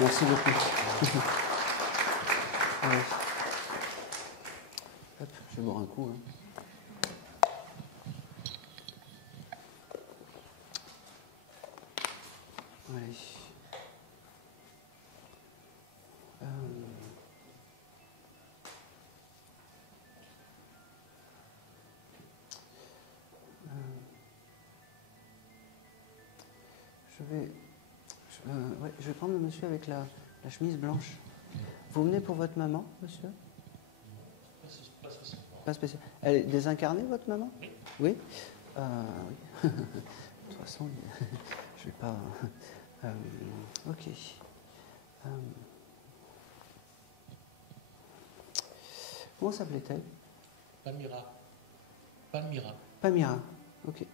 Merci beaucoup. Ouais. Hop, je vais boire un coup. Hein. Allez. Ouais, je vais prendre le monsieur avec la chemise blanche. Vous venez pour votre maman, monsieur? Pas spécialement. Pas spécial. Elle est désincarnée, votre maman? Oui. Oui. De toute façon, je vais pas. Ok. Comment s'appelait-elle? Palmyra. Palmyra. Pamira. Ok.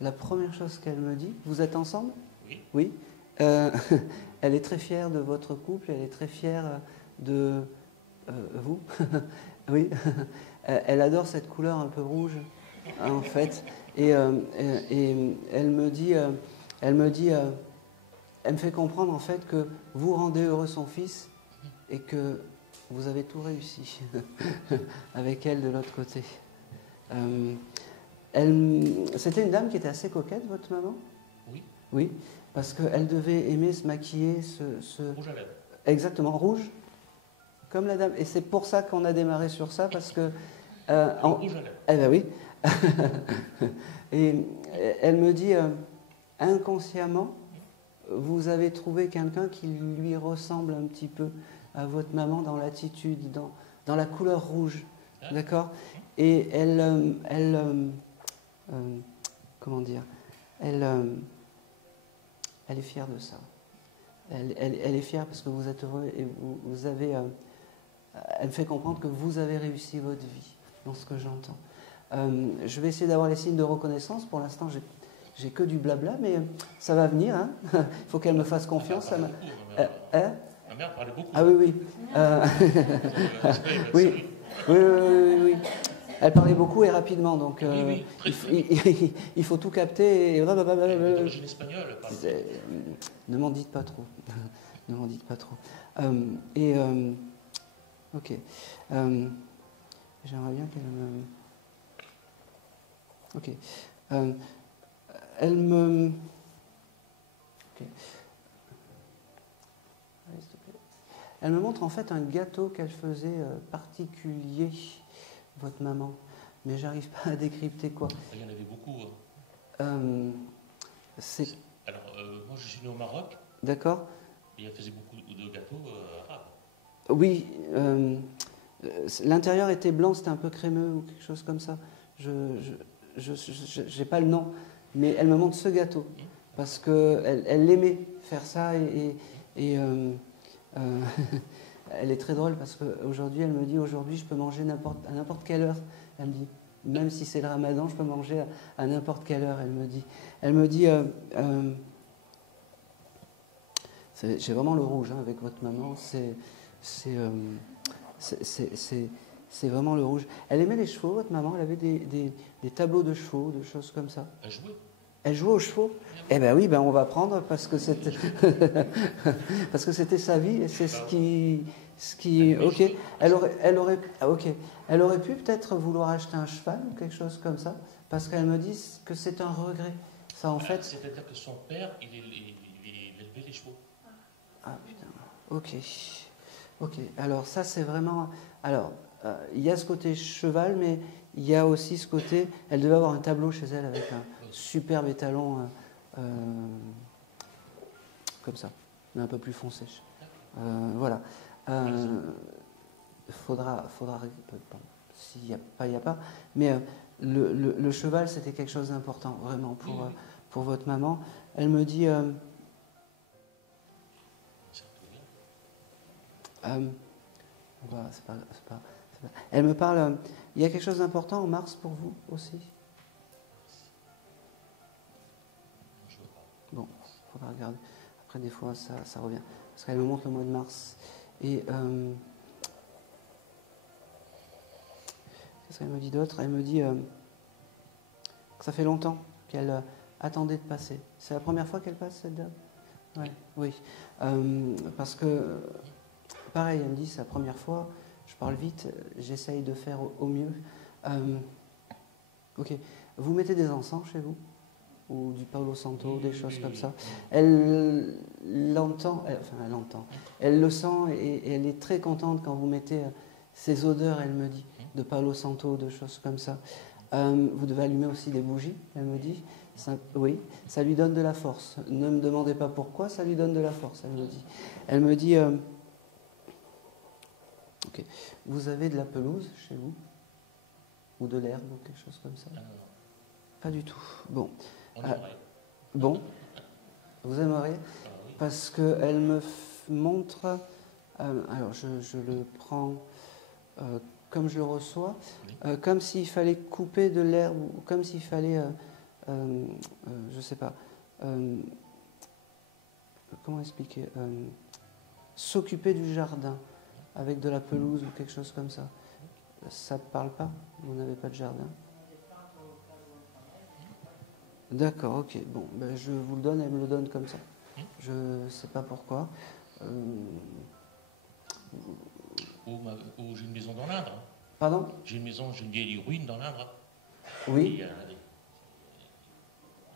La première chose qu'elle me dit, vous êtes ensemble? Oui. Oui. Elle est très fière de votre couple, elle est très fière de vous. Oui. Elle adore cette couleur un peu rouge, en fait. Et elle me dit, elle me fait comprendre en fait que vous rendez heureux son fils et que vous avez tout réussi avec elle de l'autre côté. C'était une dame qui était assez coquette, votre maman? Oui. Oui, parce qu'elle devait aimer se maquiller, Rouge à lèvres. Exactement, rouge, comme la dame. Et c'est pour ça qu'on a démarré sur ça, parce que... Rouge à lèvres. Eh bien oui. Et elle me dit, inconsciemment, vous avez trouvé quelqu'un qui lui ressemble un petit peu à votre maman dans l'attitude, dans la couleur rouge. D'accord? Et comment dire, elle est fière de ça. Elle est fière parce que vous êtes heureux et vous avez. Elle me fait comprendre que vous avez réussi votre vie, dans ce que j'entends. Je vais essayer d'avoir les signes de reconnaissance. Pour l'instant, j'ai que du blabla, mais ça va venir. Hein. Il faut qu'elle me fasse confiance. Ma mère parlait beaucoup. Ah oui, oui. Oui. Oui. Elle parlait beaucoup et rapidement, donc il faut tout capter. Elle est d'origine espagnole. Ne m'en dites pas trop. Ne m'en dites pas trop. Ok. J'aimerais bien qu'elle me... Ok. Elle me... Ok. Allez, s'il te plaît. Elle me montre en fait un gâteau qu'elle faisait particulier, votre maman. Mais j'arrive pas à décrypter quoi. Il y en avait beaucoup. Alors, moi je suis né au Maroc. D'accord. Et elle faisait beaucoup de gâteaux arabes. Oui. L'intérieur était blanc, c'était un peu crémeux ou quelque chose comme ça. Je n'ai pas le nom, mais elle me montre ce gâteau parce qu'elle aimait faire ça et elle est très drôle parce qu'aujourd'hui, elle me dit aujourd'hui, je peux manger à n'importe quelle heure. Elle me dit, même si c'est le ramadan, je peux manger à n'importe quelle heure. Elle me dit j'ai vraiment le rouge hein, avec votre maman. C'est vraiment le rouge. Elle aimait les chevaux, votre maman. Elle avait des tableaux de chevaux, de choses comme ça. Elle jouait. Elle jouait aux chevaux? Eh bien oui, on va prendre parce que c'était parce que c'était sa vie et c'est ce qui. Ok. Elle aurait pu peut-être vouloir acheter un cheval ou quelque chose comme ça parce qu'elle me dit que c'est un regret. Ça en fait. C'est-à-dire que son père, il élevait les chevaux. Ah putain. Ok. Alors ça c'est vraiment. Alors il y a ce côté cheval, mais il y a aussi ce côté. Elle devait avoir un tableau chez elle avec un superbe étalon comme ça, mais un peu plus foncé. Voilà. Faudra. S'il n'y a pas, il n'y a pas. Mais le cheval, c'était quelque chose d'important, vraiment, pour votre maman. Elle me dit. C'est pas. Elle me parle. Il y a quelque chose d'important en mars pour vous aussi? Bon, il faudra regarder. Après, des fois, ça revient. Parce qu'elle me montre le mois de mars. Et qu'est-ce qu'elle me dit d'autre? Elle me dit Ça fait longtemps qu'elle attendait de passer. C'est la première fois qu'elle passe, cette dame? Ouais, oui. Parce que, pareil, elle me dit, c'est la première fois, je parle vite, j'essaye de faire au mieux. Ok. Vous mettez des encens chez vous? Ou du Palo Santo, des choses comme ça. Elle l'entend, elle entend. Elle le sent et elle est très contente quand vous mettez ces odeurs, elle me dit, de Palo Santo, de choses comme ça. Vous devez allumer aussi des bougies, elle me dit. Oui, ça lui donne de la force. Ne me demandez pas pourquoi, ça lui donne de la force, elle me dit. Elle me dit, ok, vous avez de la pelouse chez vous? Ou de l'herbe ou quelque chose comme ça? Pas du tout. Bon. On aimerait. Bon, vous aimeriez? Oui. Parce qu'elle me montre, alors je le prends comme je le reçois, comme s'il fallait couper de l'herbe, ou comme s'il fallait, je ne sais pas, comment expliquer, s'occuper du jardin avec de la pelouse ou quelque chose comme ça. Ça ne te parle pas? Vous n'avez pas de jardin? D'accord, ok. Bon, ben je vous le donne, elle me le donne comme ça. Je ne sais pas pourquoi. Ou j'ai une maison dans l'Indre. Pardon? J'ai une vieille ruine dans l'Indre. Oui.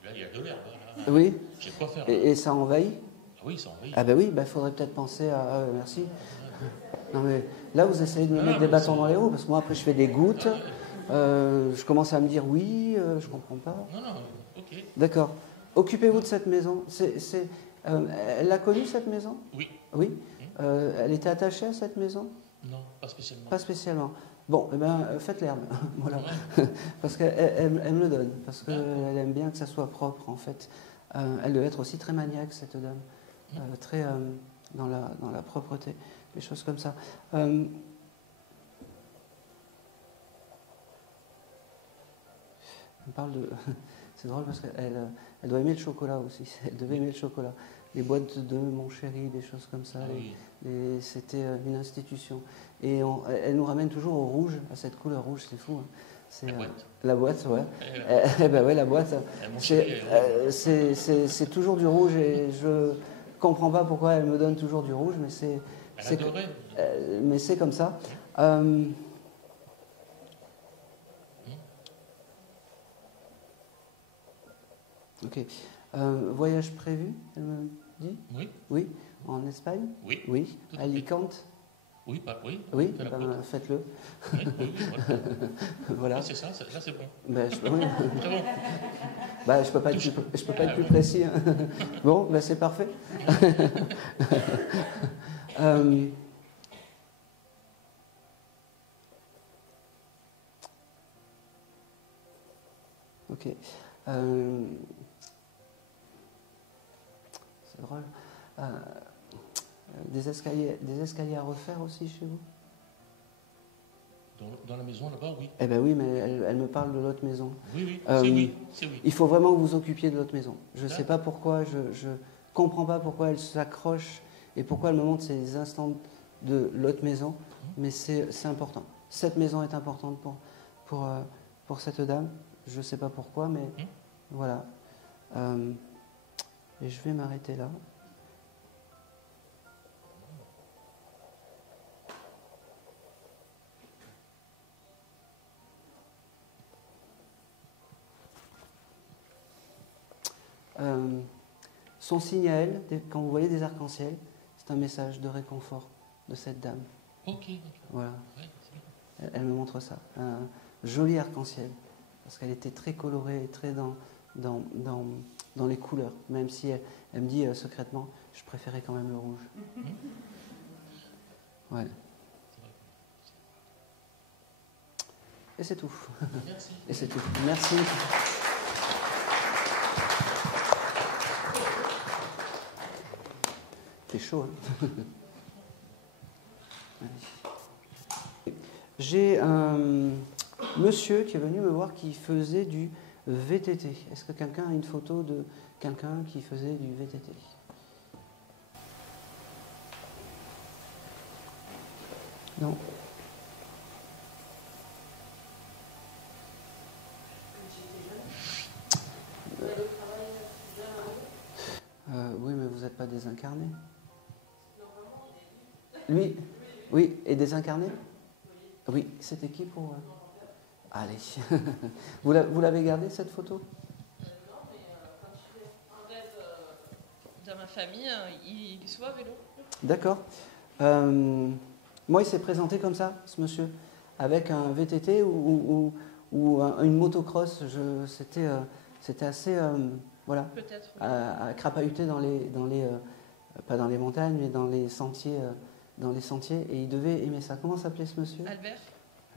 Là, il y a de l'herbe. Oui. J'ai quoi faire. Et ça envahit? Oui, ça envahit. Ah ben oui, il faudrait peut-être penser à... Ah, merci. Non mais là, vous essayez de me mettre des bâtons dans les roues, parce que moi, après, je fais des gouttes. Je commence à me dire oui, je comprends pas. Non, ok. D'accord. Occupez-vous de cette maison. Elle l'a connue, cette maison? Oui. Oui. Elle était attachée à cette maison? Non, pas spécialement. Pas spécialement. Bon, eh ben, faites l'herbe. Voilà. Parce qu'elle elle me le donne. Parce qu'elle aime bien que ça soit propre, en fait. Elle doit être aussi très maniaque, cette dame. Très dans la propreté. Des choses comme ça. Elle parle de... C'est drôle parce qu'elle doit aimer le chocolat aussi. Elle devait aimer le chocolat. Les boîtes de Mon Chéri, des choses comme ça. C'était une institution. Et elle nous ramène toujours au rouge, à cette couleur rouge, c'est fou. Hein. C'est, la boîte, ouais. Ben ouais, la boîte. C'est toujours du rouge et je comprends pas pourquoi elle me donne toujours du rouge, mais c'est comme ça. Ok. Voyage prévu, elle me dit? Oui. Oui. En Espagne? Oui. Oui. À Alicante? Oui, oui. Oui, faites-le. Oui, Voilà. Oui, c'est ça, là c'est bon. Ben, Très bon. Je peux pas être plus précis. Hein. Bon, ben, c'est parfait. Ok. C'est drôle. Des escaliers à refaire aussi chez vous? Dans la maison là-bas, oui. Eh ben oui, mais elle me parle de l'autre maison. Oui, c'est oui. Il faut vraiment que vous vous occupiez de l'autre maison. Je ne sais pas pourquoi, je comprends pas pourquoi elle s'accroche et pourquoi elle me montre ces instants de l'autre maison, mais c'est important. Cette maison est importante pour cette dame. Je ne sais pas pourquoi, mais voilà. Et je vais m'arrêter là. Son signe à elle, quand vous voyez des arcs-en-ciel, c'est un message de réconfort de cette dame. Ok. Voilà. Ouais, elle me montre ça. Un joli arc-en-ciel. Parce qu'elle était très colorée et très dans les couleurs. Même si elle me dit secrètement, je préférais quand même le rouge. Ouais. Et c'est tout. Merci. Et c'est tout. Merci. C'est chaud, hein. J'ai un monsieur qui est venu me voir qui faisait du VTT. Est-ce que quelqu'un a une photo de quelqu'un qui faisait du VTT? Non. pas désincarné. Lui? Oui, et désincarné? Oui, c'était qui pour... Allez. Vous l'avez gardé, cette photo? Dans ma famille, il est souvent à vélo. D'accord. Moi, il s'est présenté comme ça, ce monsieur, avec un VTT ou une motocross. C'était assez, voilà, Peut-être. à crapahuter pas dans les montagnes, mais dans les sentiers, et il devait aimer ça. Comment s'appelait ce monsieur? Albert.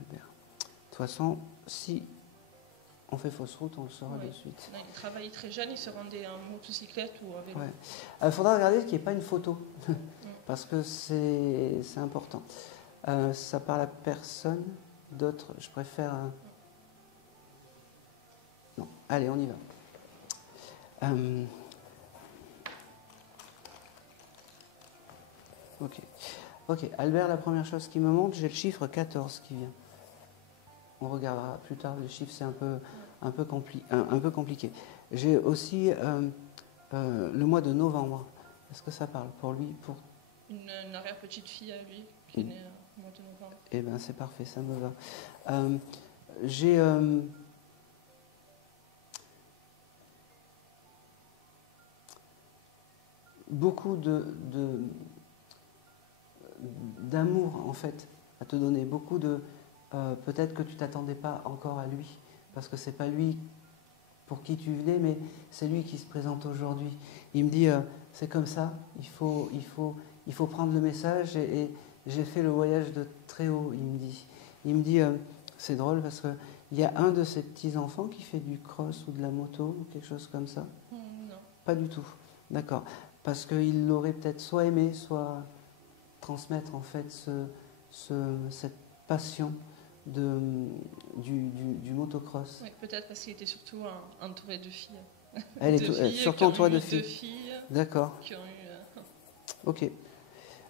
Albert. De toute façon, si on fait fausse route, on le saura de suite. Non, il travaillait très jeune, il se rendait en motocyclette ou à vélo. Il faudra regarder qu'il n'y ait pas une photo, parce que c'est important. Ça parle à personne d'autre. Je préfère... Non, allez, on y va. Ok, Albert, la première chose qui me montre, j'ai le chiffre 14 qui vient. On regardera plus tard, le chiffre c'est un peu compliqué. J'ai aussi le mois de novembre. Est-ce que ça parle pour lui, pour... Une arrière-petite-fille à lui, qui est née au mois de novembre. Eh bien, c'est parfait, ça me va. J'ai... beaucoup d'amour, en fait, à te donner. Beaucoup de... peut-être que tu t'attendais pas encore à lui, parce que c'est pas lui pour qui tu venais, mais c'est lui qui se présente aujourd'hui. Il me dit, c'est comme ça, il faut prendre le message, et j'ai fait le voyage de très haut, il me dit. Il me dit, c'est drôle, parce qu'il y a un de ses petits-enfants qui fait du cross ou de la moto, ou quelque chose comme ça. Non. Pas du tout, d'accord. Parce qu'il l'aurait peut-être soit aimé, soit transmettre en fait cette passion du motocross. Ouais, peut-être parce qu'il était surtout entouré de filles. Surtout entouré de filles. Deux filles. D'accord. Qui ont eu. Ok.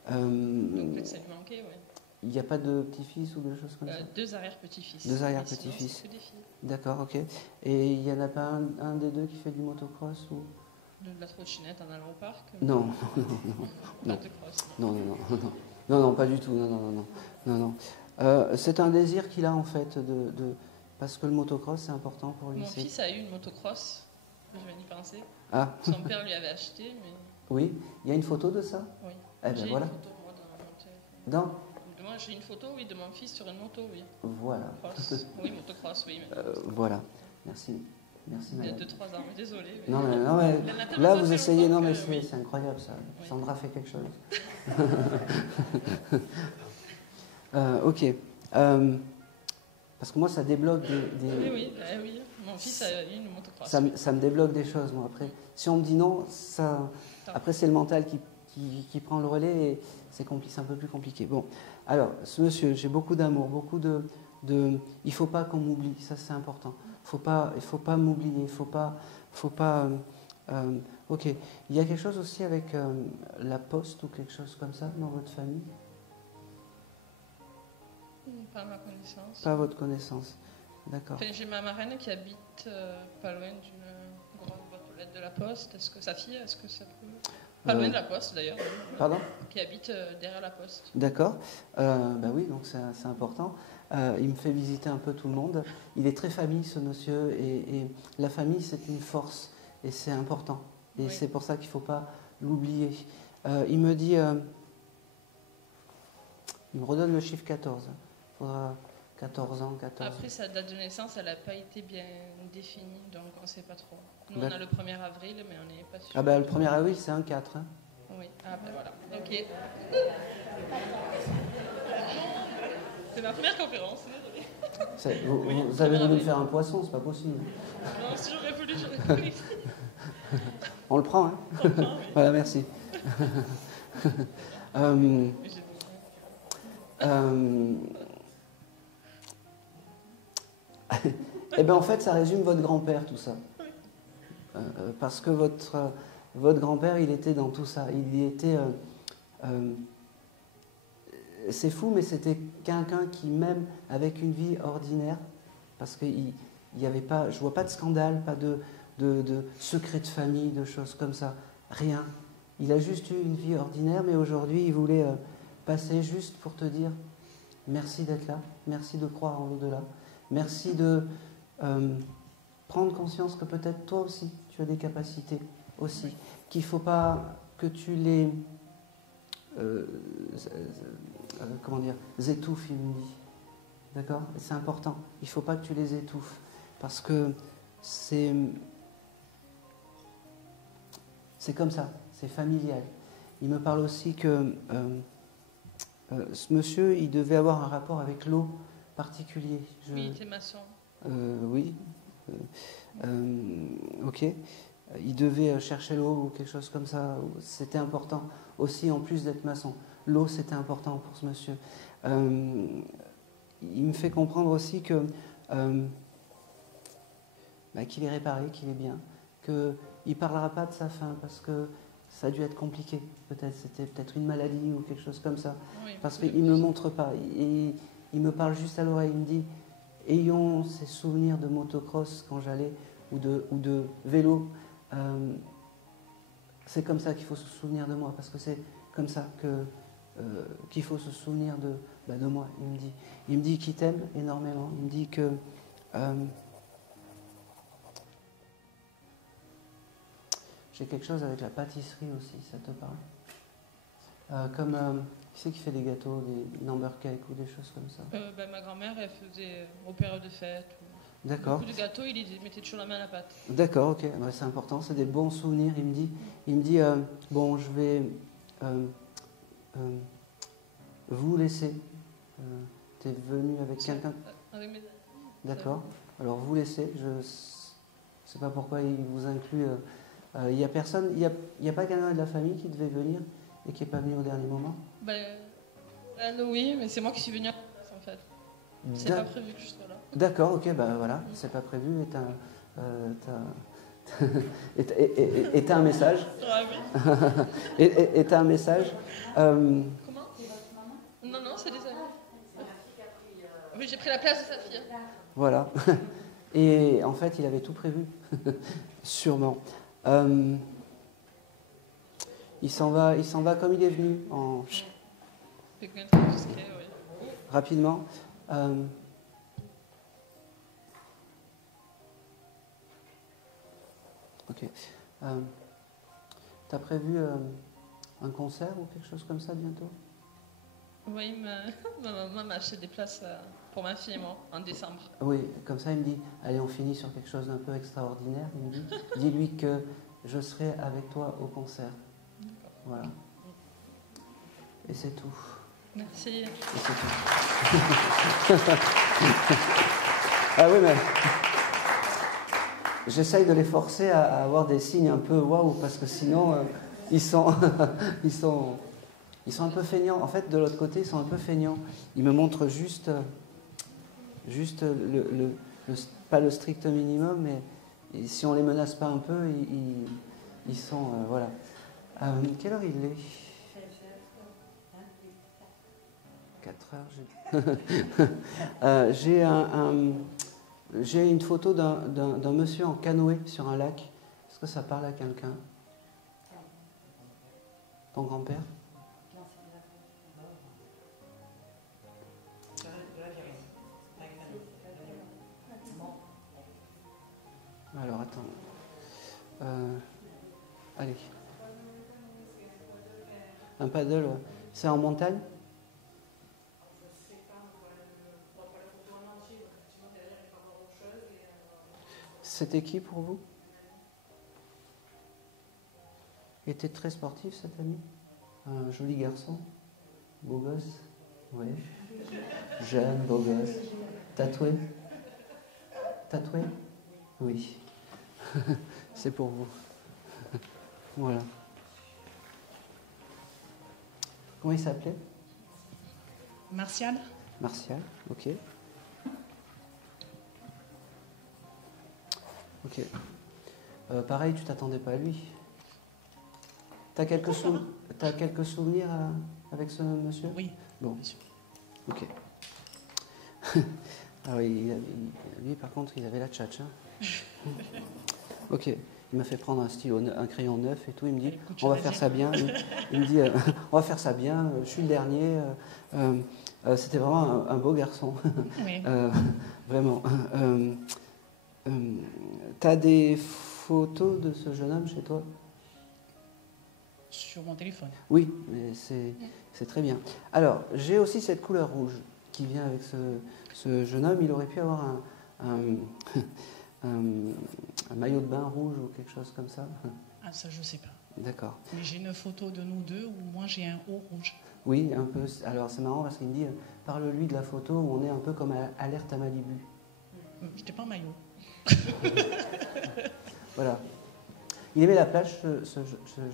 Donc peut-être ça lui manquait, ouais. Il n'y a pas de petits-fils ou de choses comme ça? Deux arrière-petits-fils. Deux arrière-petits-fils. C'est que des filles. D'accord, ok. Et il n'y en a pas un des deux qui fait du motocross ou... De la trottinette en allant au parc? Non. Pas de cross. Non, pas du tout. Non. C'est un désir qu'il a en fait parce que le motocross c'est important pour lui. Mon fils a eu une motocross. Je viens d'y penser. Ah. Son père lui avait acheté, mais. Oui. Il y a une photo de ça? Oui. Eh ben j'ai voilà. une photo moi dans mon téléphone. Non. Moi j'ai une photo, oui, de mon fils sur une moto, oui. Voilà. Cross. Oui, motocross, oui. Voilà. Merci. Merci, Il y a madame. 2-3 ans, mais désolé. Non, mais là, vous essayez. Non, mais c'est incroyable, ça. Oui. Sandra fait quelque chose. Ok. Parce que moi, ça débloque des... Oui. Mon fils a eu une motocross. Ça me débloque des choses, moi. Après, si on me dit non, après, c'est le mental qui prend le relais et c'est un peu plus compliqué. Bon, alors, ce monsieur, j'ai beaucoup d'amour, beaucoup de... Il ne faut pas qu'on m'oublie, ça c'est important. Il ne faut pas m'oublier, il faut pas ok. Il y a quelque chose aussi avec la poste ou quelque chose comme ça dans votre famille? Pas à ma connaissance. Pas à votre connaissance, d'accord. Enfin, j'ai ma marraine qui habite pas loin d'une grande boîte aux lettres de la poste. Est-ce que sa fille, est-ce que ça peut... Pas loin de la poste d'ailleurs. Pardon? Qui habite derrière la poste. D'accord. Oui, donc c'est important. Il me fait visiter un peu tout le monde. Il est très famille, ce monsieur, et la famille, c'est une force, et c'est important. Et c'est pour ça qu'il ne faut pas l'oublier. Il me dit... il me redonne le chiffre 14. Il faudra 14 ans, 14. Après, sa date de naissance, elle n'a pas été bien définie, donc on ne sait pas trop. Nous, on a le 1er avril, mais on n'est pas sûr. Ah ben, le 1er avril, c'est un 4. Hein. Oui, ah ben voilà, ok. C'est ma première conférence, désolée. Vous avez voulu faire un poisson, c'est pas possible. Non, si j'aurais voulu, j'aurais voulu. On le prend, hein? On le prend, oui. Voilà, merci. Eh bien, en fait, ça résume votre grand-père, tout ça. Parce que votre grand-père, il était dans tout ça. Il y était... c'est fou, mais c'était quelqu'un qui, même avec une vie ordinaire, parce qu'il n'y avait pas... Je vois pas de scandale, pas de secret de famille, de choses comme ça. Rien. il a juste eu une vie ordinaire, mais aujourd'hui, il voulait passer juste pour te dire merci d'être là, merci de croire en l'au-delà, merci de prendre conscience que peut-être toi aussi, tu as des capacités aussi, qu'il ne faut pas que tu les comment dire, étouffes, il me dit. D'accord? C'est important. Il ne faut pas que tu les étouffes. Parce que c'est comme ça. C'est familial. Il me parle aussi que ce monsieur, il devait avoir un rapport avec l'eau particulier. Oui, il était maçon. Oui. Ok. Il devait chercher l'eau ou quelque chose comme ça. C'était important aussi, en plus d'être maçon. L'eau, c'était important pour ce monsieur. Il me fait comprendre aussi que qu'il est réparé, qu'il est bien, qu'il ne parlera pas de sa faim parce que ça a dû être compliqué. Peut-être c'était peut-être une maladie ou quelque chose comme ça. Oui, parce qu'il ne me montre pas. Et il me parle juste à l'oreille. Il me dit ayons ces souvenirs de motocross quand j'allais ou de vélo. C'est comme ça qu'il faut se souvenir de moi, parce que c'est comme ça qu'il faut se souvenir de moi. Il me dit qu'il t'aime énormément. Il me dit que j'ai quelque chose avec la pâtisserie aussi, ça te parle? Qui c'est qui fait des gâteaux, des number cakes ou des choses comme ça? Ma grand-mère, elle faisait aux périodes de fête. D'accord. Beaucoup de gâteaux, il mettait toujours la main à la pâte. D'accord, ok. Ouais, c'est important, c'est des bons souvenirs. Il me dit bon, je vais vous laisser. Tu es venu avec quelqu'un? Avec mes amis. D'accord. Alors vous laissez. Je ne sais pas pourquoi il vous inclut. Il n'y a personne, il y a pas quelqu'un de la famille qui devait venir et qui n'est pas venu au dernier moment? Oui, mais c'est moi qui suis venue à la place en fait. C'est pas prévu que je sois là. D'accord, ok, voilà, c'est pas prévu et t'as un message. Ah oui. Et t'as un message. Comment? Non, c'est des amis. Oui, j'ai pris la place de sa fille. Voilà. Et en fait, il avait tout prévu, sûrement. Il s'en va comme il est venu, rapidement. Ok. T'as prévu un concert ou quelque chose comme ça bientôt? Oui, ma maman m'a acheté des places pour ma fille et moi en décembre. Oui, comme ça il me dit, allez, on finit sur quelque chose d'un peu extraordinaire. Il me dit, dis-lui que je serai avec toi au concert. Voilà. Et c'est tout. Merci. Et c'est tout. Ah oui, mais j'essaye de les forcer à avoir des signes un peu waouh, parce que sinon ils sont un peu feignants. En fait, de l'autre côté, ils sont un peu feignants. Ils me montrent juste pas le strict minimum, mais si on les menace pas un peu, ils sont voilà. Quelle heure il est? 4 heures. J'ai une photo d'un monsieur en canoë sur un lac. Est-ce que ça parle à quelqu'un? Ton grand-père? Alors, attends. Allez. Un paddle, c'est en montagne? C'était qui pour vous? Il était très sportif, cet ami? Un joli garçon? Beau gosse? Oui. Jeune, beau gosse. Tatoué? Tatoué? Oui. C'est pour vous. Voilà. Comment il s'appelait? Martial. Martial, ok. Ok. Pareil, tu t'attendais pas à lui. T'as quelques souvenirs avec ce monsieur? Oui. Bon. Bien sûr. Ok. Ah oui, lui par contre, il avait la tchatche. Hein. Ok. Il m'a fait prendre un stylo, un crayon neuf et tout. Il me dit, Écoute, on va je faire vais ça bien. Il me dit, on va faire ça bien. Je suis le dernier. C'était vraiment un beau garçon. Oui. Vraiment. T'as des photos de ce jeune homme chez toi? Sur mon téléphone. Oui, mais c'est très bien. Alors, j'ai aussi cette couleur rouge qui vient avec ce jeune homme. Il aurait pu avoir un maillot de bain rouge ou quelque chose comme ça. Ah, ça, je sais pas. D'accord. Mais j'ai une photo de nous deux où moi j'ai un haut rouge. Oui, un peu. Alors, c'est marrant parce qu'il me dit, parle-lui de la photo où on est un peu comme à Alerte à Malibu. J'étais pas en maillot. Voilà. Il aimait la plage, ce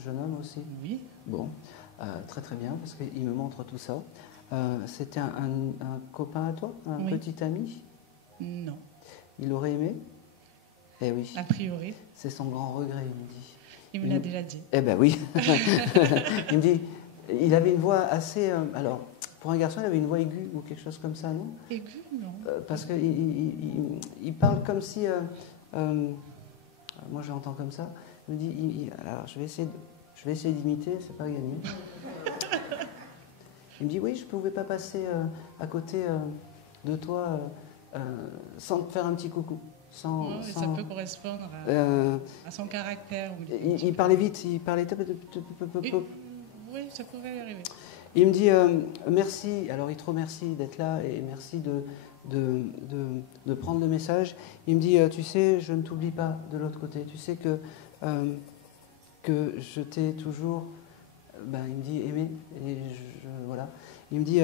jeune homme aussi? Oui. Bon, très très bien, parce qu'il me montre tout ça. C'était un copain à toi? Un Oui. petit ami? Non. Il aurait aimé? Eh oui, A priori. c'est son grand regret, il me dit. Il me l'a déjà dit. Eh ben oui. Il me dit, il avait une voix assez... alors, pour un garçon, il avait une voix aiguë ou quelque chose comme ça, non? Aigu, non. Parce qu'il parle comme si... moi, je l'entends comme ça. Il me dit, alors, je vais essayer d'imiter, c'est pas gagné. Il me dit, oui, je pouvais pas passer à côté de toi sans te faire un petit coucou. Ouais, ça peut correspondre à son caractère. Il parlait vite, il parlait... Oui, ça pourrait arriver. Il me dit merci, alors il te remercie d'être là et merci de prendre le message. Il me dit, tu sais, je ne t'oublie pas de l'autre côté. Tu sais que je t'ai toujours, il me dit, aimé. Et voilà. Il me dit,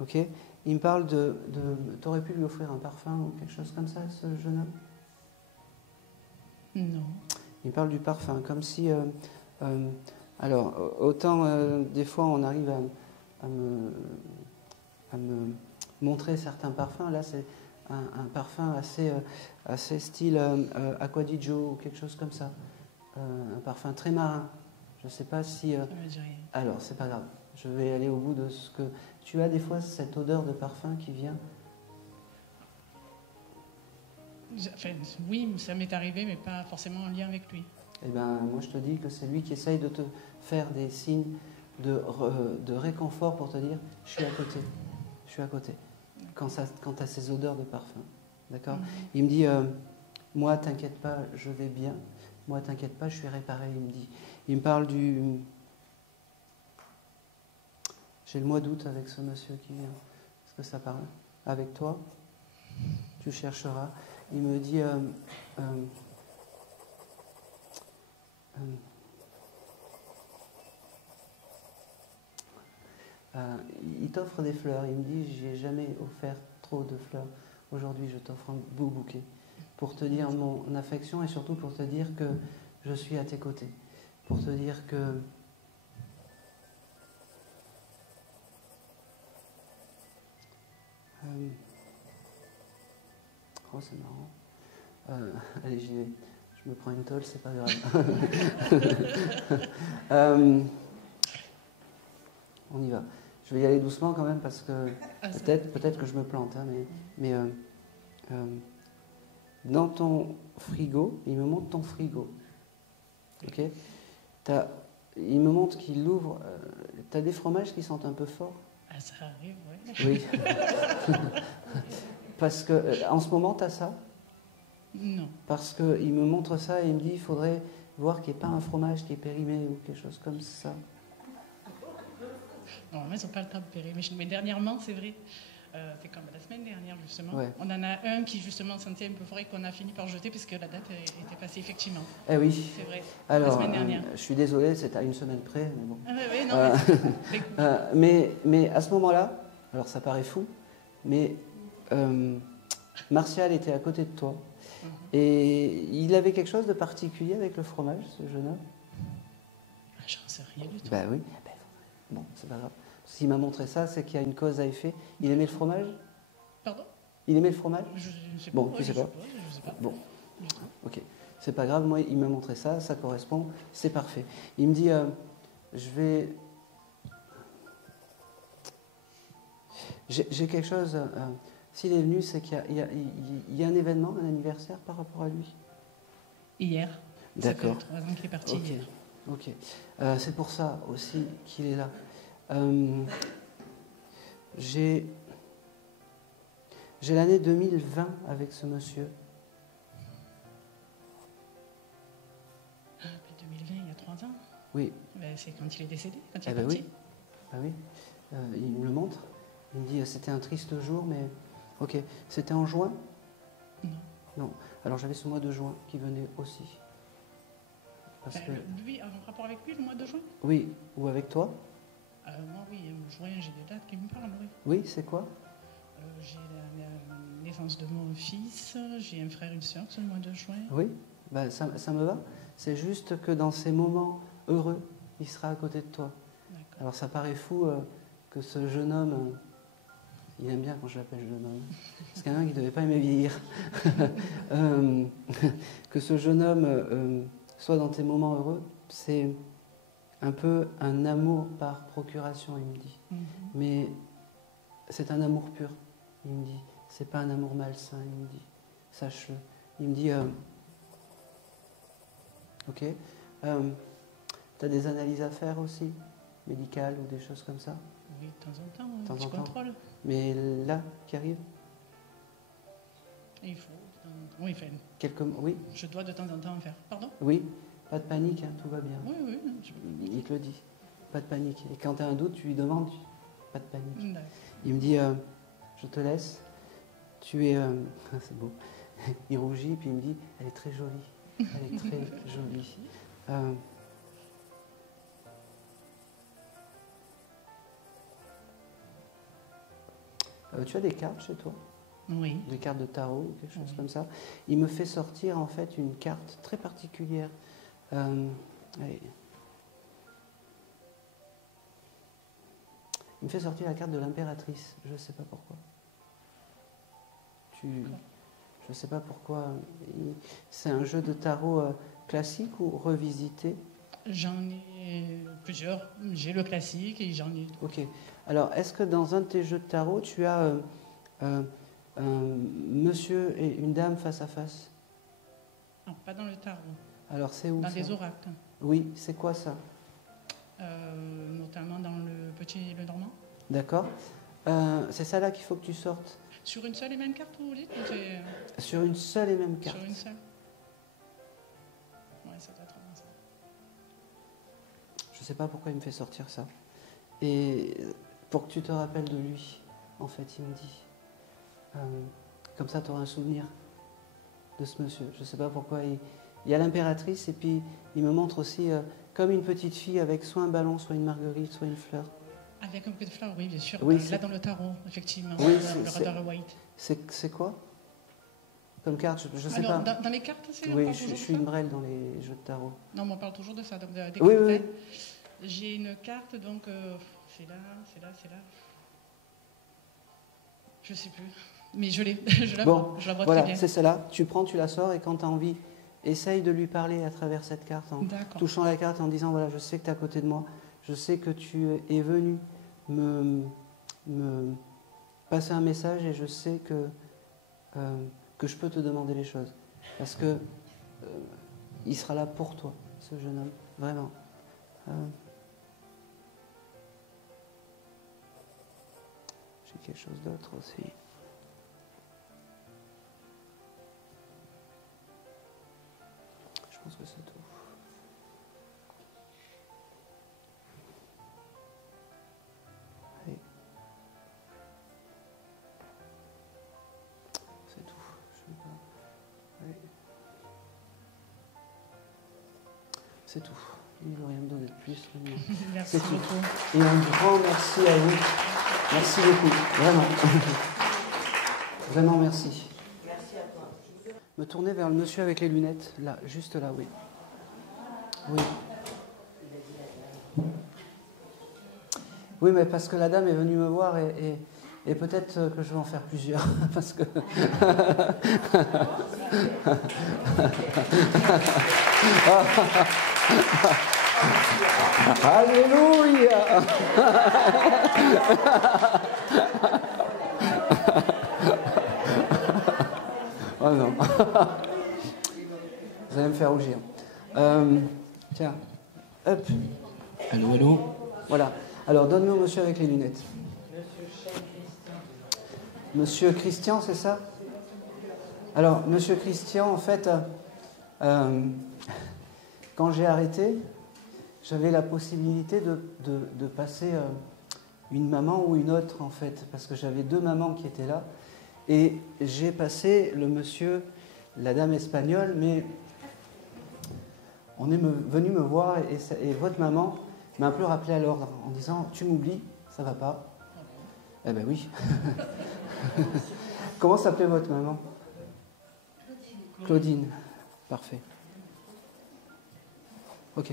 ok. Il me parle t'aurais pu lui offrir un parfum ou quelque chose comme ça, ce jeune homme? Non. Il me parle du parfum, comme si... alors, autant des fois on arrive à me montrer certains parfums, là c'est un parfum assez style Acqua di Gio ou quelque chose comme ça. Un parfum très marin. Je ne sais pas si... Ça me dit rien. Alors, c'est pas grave. Je vais aller au bout de ce que... Tu as des fois cette odeur de parfum qui vient? Enfin, oui, ça m'est arrivé, mais pas forcément en lien avec lui. Eh bien, moi je te dis que c'est lui qui essaye de te faire des signes de réconfort pour te dire je suis à côté, je suis à côté. Quand tu as ces odeurs de parfum, d'accord? Il me dit moi t'inquiète pas, je vais bien. Moi t'inquiète pas, je suis réparé. Il me parle du... J'ai le mois d'août avec ce monsieur qui vient. Est-ce que ça parle? Avec toi, tu chercheras. Il me dit il t'offre des fleurs. Il me dit, j'ai jamais offert trop de fleurs. Aujourd'hui, je t'offre un beau bouquet pour te dire mon affection et surtout pour te dire que je suis à tes côtés. Pour te dire que oh, c'est marrant. Allez, j'y vais. Je me prends une tôle, c'est pas grave. On y va. Je vais y aller doucement quand même parce que peut-être que je me plante. Hein, mais dans ton frigo, il me montre ton frigo. Ok. Il me montre qu'il l'ouvre. Tu as des fromages qui sentent un peu fort? Ah, ça arrive, oui. Oui. Parce que en ce moment, tu as ça? Non. Parce qu'il me montre ça et il me dit il faudrait voir qu'il n'y ait pas un fromage qui est périmé ou quelque chose comme ça. Normalement, ils n'ont pas le temps de périr. Mais dernièrement, c'est vrai. C'est comme la semaine dernière, justement. Ouais. On en a un qui, justement, sentait un peu fort et qu'on a fini par jeter parce que la date était passée, effectivement. Eh oui. C'est vrai. Alors, la semaine dernière. je suis désolé, c'est à une semaine près, mais bon. Ah, oui, non, Mais à ce moment-là, alors ça paraît fou, mais Martial était à côté de toi. Et il avait quelque chose de particulier avec le fromage, ce jeune homme? J'en sais rien du tout. Ben oui. Bon, c'est pas grave. S'il m'a montré ça, c'est qu'il y a une cause à effet. Il aimait le fromage? Pardon? Il aimait le fromage? Je sais pas. Bon, tu sais pas? Je sais pas. Bon, ok. C'est pas grave, moi, il m'a montré ça, ça correspond, c'est parfait. Il me dit, j'ai quelque chose... s'il est venu, c'est qu'il y a un événement, un anniversaire par rapport à lui? Hier. D'accord. Ça fait 3 ans qu'il est parti Ok. hier. Ok. C'est pour ça aussi qu'il est là. J'ai l'année 2020 avec ce monsieur. Ah, 2020, il y a 3 ans. Oui. Ben, c'est quand il est décédé, quand il Eh est ben parti. oui. Ah oui. Il me le montre. Il me dit c'était un triste jour, mais ok. C'était en juin? Non. Non. Alors j'avais ce mois de juin qui venait aussi. Parce Ben, que lui, en rapport avec lui, le mois de juin oui. Ou avec toi? Moi, oui, en juin, j'ai des dates qui me parlent, oui. Oui. C'est quoi? J'ai la naissance de mon fils, j'ai un frère et une sœur, c'est le mois de juin. Oui. Ben, ça me va. C'est juste que dans ces moments heureux, il sera à côté de toi. D'accord. Alors ça paraît fou que ce jeune homme, il aime bien quand je l'appelle jeune homme, parce qu'il y en a un qui ne devait pas aimer vieillir, que ce jeune homme soit dans tes moments heureux, c'est un peu un amour par procuration, il me dit. Mhm. Mais c'est un amour pur, il me dit. C'est pas un amour malsain, il me dit. Sache-le. Il me dit, ok, t'as des analyses à faire aussi, médicales ou des choses comme ça? Oui, de temps en temps, De un temps petit en temps. contrôle. Mais là, qui arrive Et il faut. Oui, enfin, Oui, je dois de temps en temps en faire. Pardon? oui, pas de panique, hein, tout va bien. Oui, oui. Il te le dit, pas de panique. Et quand tu as un doute, tu lui demandes, pas de panique. D'accord. Il me dit, je te laisse, tu es... c'est beau. Il rougit, puis il me dit, elle est très jolie. Elle est très jolie. Tu as des cartes chez toi? Oui. Des cartes de tarot ou quelque chose Oui. comme ça. Il me fait sortir en fait une carte très particulière. Allez. Il me fait sortir la carte de l'impératrice. Je ne sais pas pourquoi. Je ne sais pas pourquoi. C'est un jeu de tarot classique ou revisité? J'en ai plusieurs. J'ai le classique et j'en ai. Ok. Alors, est-ce que dans un de tes jeux de tarot, tu as un monsieur et une dame face à face? Non, pas dans le tarot. Alors, c'est où Dans ça? des oracles. Oui, c'est quoi ça? Notamment dans le petit le normand. D'accord. C'est ça là qu'il faut que tu sortes. Sur une seule et même carte, vous dites? Ou c'est Sur une seule et même carte. sur une seule? Ouais, ça doit être bien ça. Je ne sais pas pourquoi il me fait sortir ça. Et pour que tu te rappelles de lui, en fait, il me dit. Comme ça, tu auras un souvenir de ce monsieur. Je ne sais pas pourquoi. Il y a l'impératrice et puis il me montre aussi comme une petite fille avec soit un ballon, soit une marguerite, soit une fleur. Avec un peu de fleurs, oui, bien sûr. Oui, Là, dans le tarot, effectivement. Oui, le Rider-Waite. C'est quoi comme carte? Je sais Alors, pas. dans les cartes, on Oui, parle je toujours de suis ça? une brêle dans les jeux de tarot. Non, mais on parle toujours de ça. Donc, dès Oui, que oui, fait, j'ai une carte, donc c'est là. Je sais plus. Mais je l'ai, je la Bon, je la vois voilà, très bien. c'est celle-là. Tu prends, tu la sors et quand tu as envie, essaye de lui parler à travers cette carte en D'accord. touchant la carte en disant voilà, je sais que tu es à côté de moi, je sais que tu es venu me passer un message et je sais que je peux te demander les choses. Parce que il sera là pour toi, ce jeune homme, vraiment. J'ai quelque chose d'autre aussi. Je pense que c'est tout. Allez. C'est tout. Je sais pas. Allez. C'est tout. Il ne veut rien me donner de plus. Merci C'est tout. beaucoup. Et un grand merci à vous. Merci beaucoup. Vraiment. Vraiment merci. Me tourner vers le monsieur avec les lunettes, là, juste là, oui. Oui. Oui, mais parce que la dame est venue me voir et peut-être que je vais en faire plusieurs. Parce que. Alléluia. Oh non. Vous allez me faire rougir. Tiens, hop, Allô, allô. voilà. Alors, donne-nous monsieur avec les lunettes. Monsieur Christian, c'est ça? Alors, monsieur Christian, en fait, quand j'ai arrêté, j'avais la possibilité de passer une maman ou une autre, en fait, parce que j'avais 2 mamans qui étaient là. Et j'ai passé le monsieur, la dame espagnole, mais on est venu me voir et votre maman m'a un peu rappelé à l'ordre en disant « Tu m'oublies, ça va pas ». Eh ben oui. Comment s'appelait votre maman? Claudine. Parfait. Ok.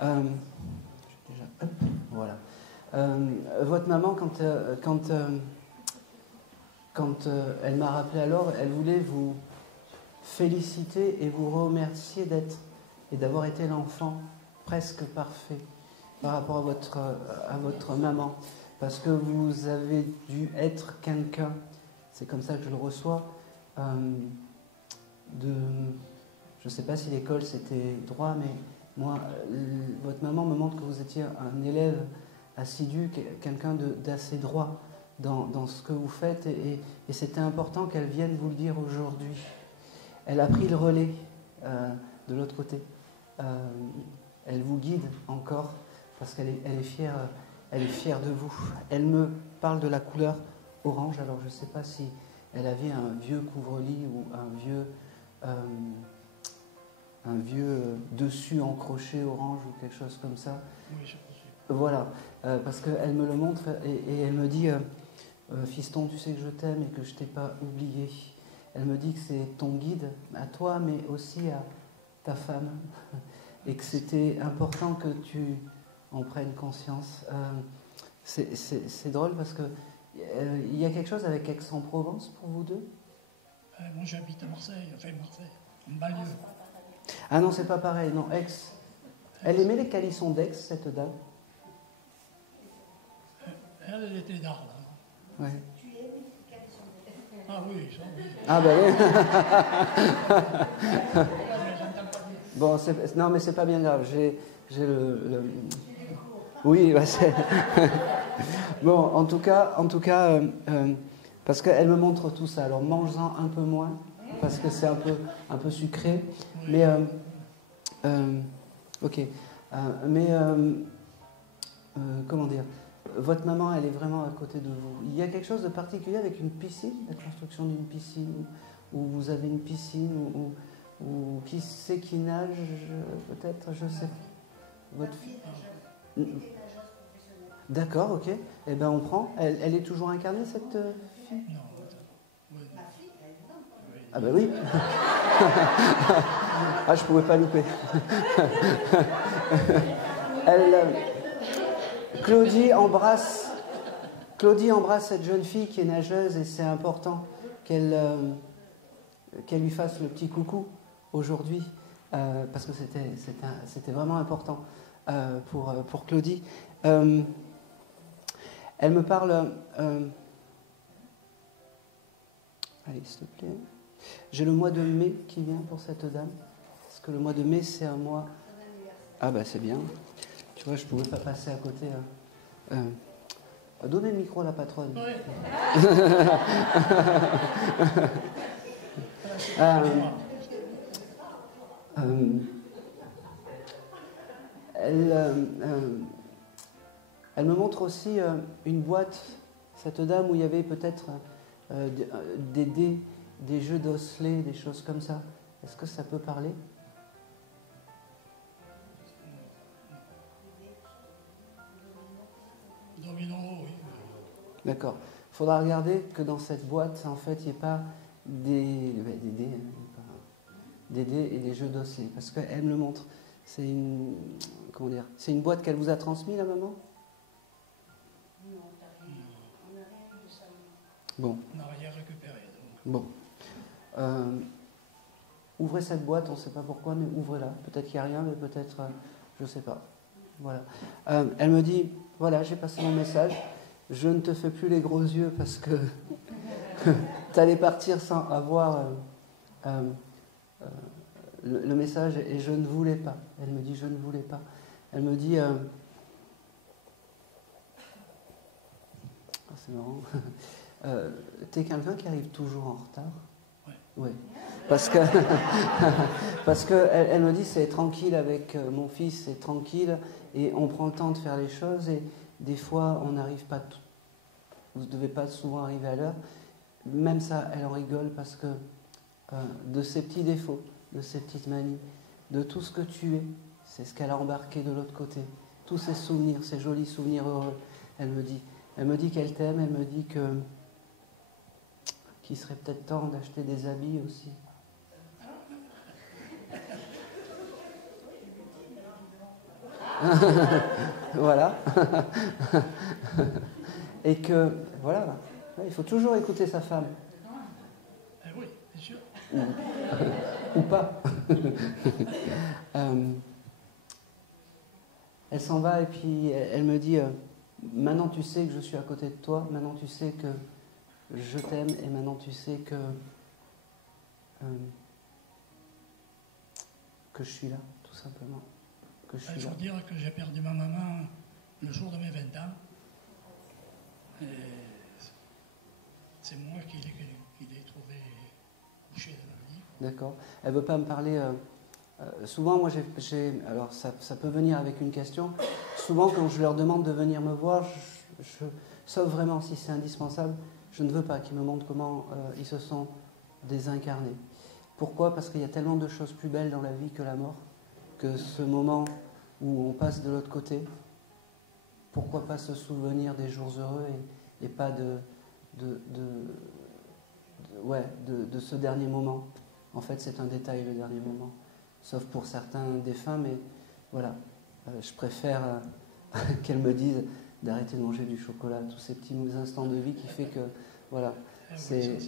Déjà, hop, voilà. Votre maman, quand elle m'a rappelé à l'ordre, elle voulait vous féliciter et vous remercier d'avoir été l'enfant presque parfait par rapport à votre maman. Parce que vous avez dû être quelqu'un, c'est comme ça que je le reçois, je ne sais pas si l'école c'était droit, mais moi, votre maman me montre que vous étiez un élève assidu, quelqu'un d'assez droit dans ce que vous faites, et c'était important qu'elle vienne vous le dire aujourd'hui. Elle a pris le relais de l'autre côté. Elle vous guide encore parce qu'elle est fière. Elle est fière de vous. Elle me parle de la couleur orange. Alors je ne sais pas si elle avait un vieux couvre-lit ou un vieux dessus encroché orange ou quelque chose comme ça. Oui, je pense. Voilà, parce qu'elle me le montre et elle me dit fiston, tu sais que je t'aime et que je ne t'ai pas oublié. Elle me dit que c'est ton guide à toi, mais aussi à ta femme, et que c'était important que tu en prennes conscience. C'est drôle parce que il y a quelque chose avec Aix-en-Provence pour vous deux? Moi j'habite à Marseille, en banlieue. Ah non, c'est pas pareil, non, Aix. Elle aimait les calissons d'Aix, cette dame? Elle était d'art, là. Ouais. Ah oui, ça oui. Ah ben oui. Bon, non mais c'est pas bien grave, j'ai le... Oui, bah c'est... Bon, en tout cas parce qu'elle me montre tout ça, alors mange-en un peu moins, parce que c'est un peu sucré, mais... ok. Comment dire? Votre maman, elle est vraiment à côté de vous. Il y a quelque chose de particulier avec une piscine, la construction d'une piscine, où vous avez une piscine, ou qui sait qui nage, peut-être, je sais. Votre fille. D'accord, ok. Eh bien, on prend. Elle est toujours incarnée, cette fille? Non, oui. Ah ben oui. Ah, je pouvais pas louper. Claudie embrasse cette jeune fille qui est nageuse et c'est important qu'elle lui fasse le petit coucou aujourd'hui parce que c'était vraiment important pour Claudie. Elle me parle... allez, s'il te plaît. J'ai le mois de mai qui vient pour cette dame. Parce que le mois de mai, c'est un mois... Ah bah c'est bien. Tu vois, je ne pouvais pas passer à côté. Donnez le micro à la patronne. Oui. Elle me montre aussi une boîte, cette dame, où il y avait peut-être des dés, des jeux d'osselets, des choses comme ça. Est-ce que ça peut parler? Domino, oui. D'accord. Il faudra regarder que dans cette boîte, en fait, il n'y ait pas des dés et des jeux d'osselets. Parce qu'elle me le montre. C'est une... Comment dire? C'est une boîte qu'elle vous a transmise, la maman? Non, on n'a rien eu de ça. Bon. On n'a rien récupéré. Donc. Bon. Ouvrez cette boîte, on ne sait pas pourquoi, mais ouvrez-la. Peut-être qu'il n'y a rien, mais peut-être... je ne sais pas. Voilà. Elle me dit, voilà, j'ai passé mon message. Je ne te fais plus les gros yeux parce que tu allais partir sans avoir le message est je ne voulais pas. Elle me dit je ne voulais pas. Elle me dit c'est marrant. T'es quelqu'un qui arrive toujours en retard. Oui. Parce que parce que elle me dit c'est tranquille avec mon fils, c'est tranquille et on prend le temps de faire les choses et des fois on n'arrive pas. Vous ne devez pas souvent arriver à l'heure. Même ça, elle en rigole parce que de ses petits défauts, de ses petites manies, de tout ce que tu es, c'est ce qu'elle a embarqué de l'autre côté. Tous ces souvenirs, ces jolis souvenirs heureux. Elle me dit qu'elle t'aime, elle me dit qu'il serait peut-être temps d'acheter des habits aussi. Voilà. Et que, voilà, il faut toujours écouter sa femme. Oui, bien sûr. Ou pas. Elle s'en va et puis elle me dit maintenant tu sais que je suis à côté de toi, maintenant tu sais que je t'aime et maintenant tu sais que je suis là, tout simplement. Que je suis Il faut là. dire que j'ai perdu ma maman le jour de mes 20 ans. Et c'est moi qui l'ai trouvé couché dans le lit. D'accord. Elle ne veut pas me parler. Souvent, moi, alors ça peut venir avec une question. Souvent, quand je leur demande de venir me voir, sauf vraiment si c'est indispensable, je ne veux pas qu'ils me montrent comment ils se sont désincarnés. Pourquoi ? Parce qu'il y a tellement de choses plus belles dans la vie que la mort, que ce moment où on passe de l'autre côté. Pourquoi pas se souvenir des jours heureux et pas de ce dernier moment. En fait, c'est un détail, le dernier moment. Sauf pour certains défunts, mais voilà. Je préfère qu'elles me disent d'arrêter de manger du chocolat, tous ces petits instants de vie qui fait que, voilà, c'est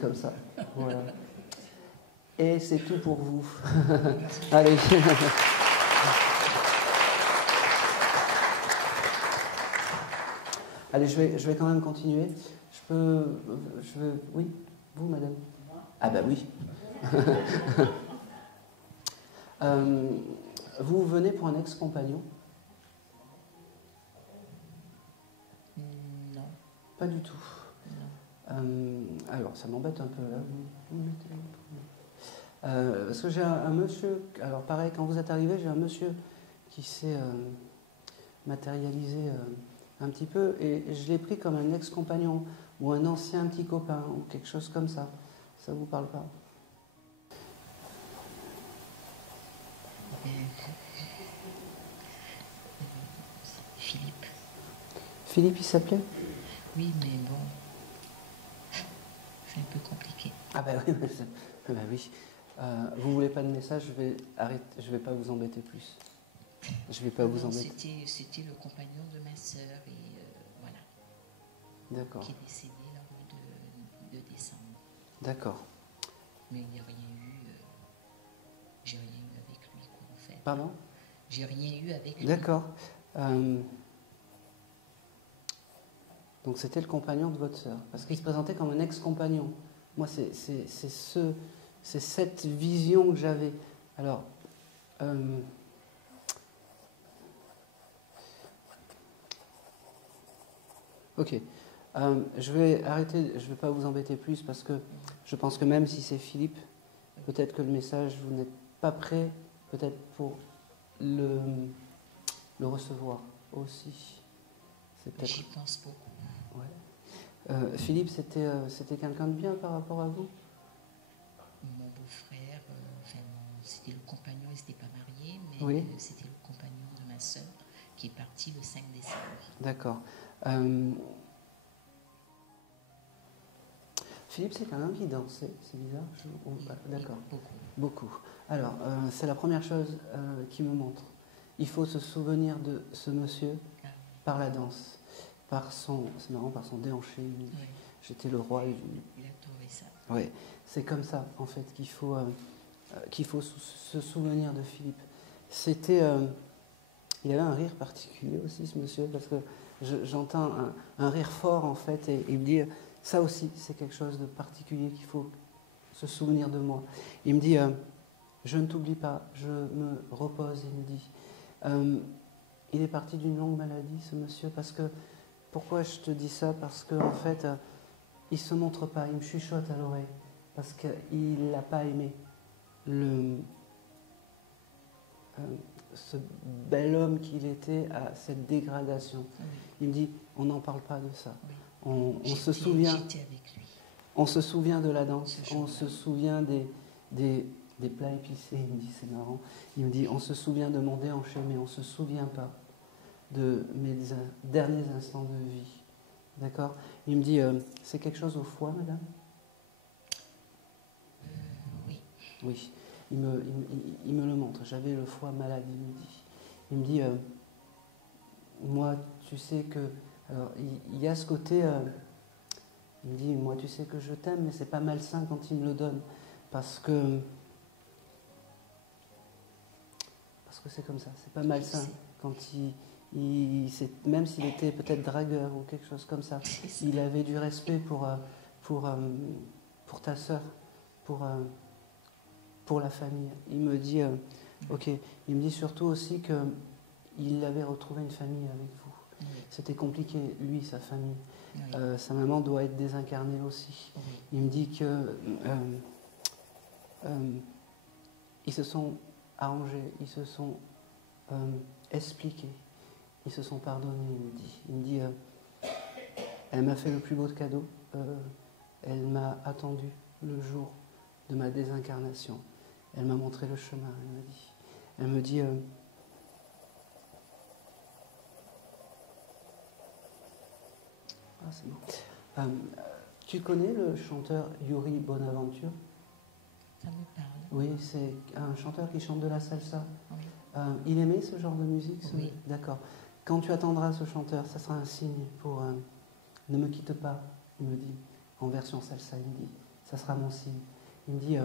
comme ça. Voilà. Et c'est tout pour vous. Allez. Allez, je vais quand même continuer. Oui, vous, madame. Ah bah oui. Vous venez pour un ex-compagnon? Non. Pas du tout. Non. Alors, ça m'embête un peu là. Parce que j'ai un monsieur. Alors, pareil, quand vous êtes arrivé, j'ai un monsieur qui s'est matérialisé un petit peu et je l'ai pris comme un ex-compagnon ou un ancien petit copain ou quelque chose comme ça. Ça vous parle pas? Philippe. Philippe, il s'appelait? Oui, mais bon, c'est un peu compliqué. Ah bah oui, bah oui. Vous voulez pas de message, je vais pas vous embêter plus. Je vais pas vous embêter. C'était le compagnon de ma sœur et voilà. D'accord. Qui est décédé le mois de décembre. D'accord. Mais il n'y a rien eu. J'ai rien eu avec lui, quoi, en fait. Pardon? J'ai rien eu avec lui. D'accord. Donc c'était le compagnon de votre sœur, parce qu'il se présentait comme un ex-compagnon. Moi, c'est cette vision que j'avais. Alors, ok. Je vais arrêter, je ne vais pas vous embêter plus, parce que je pense que même si c'est Philippe, peut-être que le message, vous n'êtes pas prêt, peut-être pour le recevoir aussi. J'y pense beaucoup. Ouais. Philippe, c'était quelqu'un de bien par rapport à vous? Mon beau-frère, c'était le compagnon, il n'était pas marié, mais oui. C'était le compagnon de ma sœur qui est parti le 5 décembre. D'accord. Philippe, c'est quelqu'un qui dansait, c'est bizarre? D'accord. Beaucoup. Alors, c'est la première chose qui me montre. Il faut se souvenir de ce monsieur par la danse, c'est marrant, par son déhanché. Oui. J'étais le roi. Il a trouvé ça. Oui, c'est comme ça, en fait, qu'il faut se souvenir de Philippe. Il avait un rire particulier aussi, ce monsieur, parce que j'entends un rire fort, en fait, et il me dit, ça aussi, c'est quelque chose de particulier qu'il faut se souvenir de moi. Il me dit, je ne t'oublie pas, je me repose, il me dit. Il est parti d'une longue maladie, ce monsieur, parce que, pourquoi je te dis ça? Parce qu'en fait, il ne se montre pas, il me chuchote à l'oreille, parce qu'il n'a pas aimé ce bel homme qu'il était à cette dégradation. Oui. Il me dit, on n'en parle pas de ça. Oui. On se souvient. J'étais avec lui. On se souvient de la danse, Ce on jour-là. se souvient des plats épicés, il me dit, c'est marrant. Il me dit, on se souvient de mon déhanché, mais on ne se souvient pas de mes derniers instants de vie. D'accord? Il me dit, c'est quelque chose au foie, madame? Oui. Oui. Il me le montre. J'avais le foie malade, il me dit. Il me dit, moi, tu sais que... Alors, il y a ce côté... il me dit, moi, tu sais que je t'aime, mais c'est pas malsain quand il me le donne. Parce que c'est comme ça. C'est pas malsain quand même s'il était peut-être dragueur ou quelque chose comme ça. Il avait du respect pour ta sœur, pour la famille. Il me dit, ok. Il me dit surtout aussi qu'il avait retrouvé une famille avec vous. Oui. C'était compliqué, lui, sa famille. Oui. Sa maman doit être désincarnée aussi. Oui. Il me dit que ils se sont arrangés, ils se sont expliqués, ils se sont pardonnés, il me dit. Il me dit, elle m'a fait le plus beau de cadeau, elle m'a attendu le jour de ma désincarnation. Elle m'a montré le chemin, elle m'a dit. Elle me dit, ah, c'est bon. Tu connais le chanteur Yuri Bonaventure? Ça me parle. Oui, c'est un chanteur qui chante de la salsa. Oui. Il aimait ce genre de musique? Oui. D'accord. Quand tu attendras ce chanteur, ça sera un signe pour ne me quitte pas, il me dit, en version salsa, il me dit, ça sera mon signe. Il me dit,